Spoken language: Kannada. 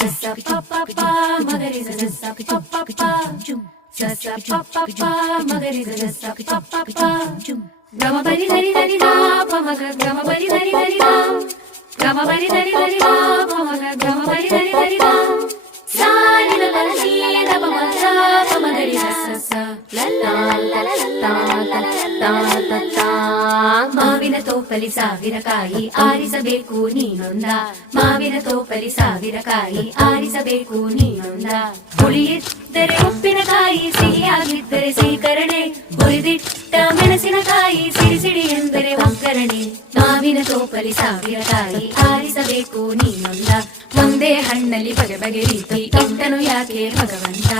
sa pa pa pa magari sa sa pa pa pa sa sa pa pa pa magari sa sa pa pa pa gama bari dari dari da pa maga gama bari dari dari da gama bari dari dari da pa maga gama bari dari dari da sa ni la la ni da pa maga pa magari sa sa la la la la la la la la ಮಾವಿನ ತೋಪಲಿ ಸಾವಿರ ಕಾಯಿ ಆರಿಸಬೇಕು ನೀನೊಂದ ಮಾವಿನ ತೋಪಲಿ ಸಾವಿರ ಕಾಯಿ ಆರಿಸಬೇಕು ನೀನೊಂದ ಹುಳಿಯಿದ್ದರೆ ಉಪ್ಪಿನಕಾಯಿ ಸಿಹಿಯಾಗಿದ್ದರೆ ಸೀಕರಣೆ ಹುರಿದಿಟ್ಟ ಮೆಣಸಿನಕಾಯಿ ಸಿಡಿ ಸಿಡಿ ಎಂದರೆ ಒಗ್ಗರಣೆ ಮಾವಿನ ತೋಪಲಿ ಸಾವಿರ ಕಾಯಿ ಆರಿಸಬೇಕು ನೀನೊಂದ ಒಂದೇ ಹಣ್ಣಲ್ಲಿ ಬಗೆ ಬಗೆ ರೀತಿ ಇಟ್ಟನು ಯಾಕೆ ಭಗವಂತ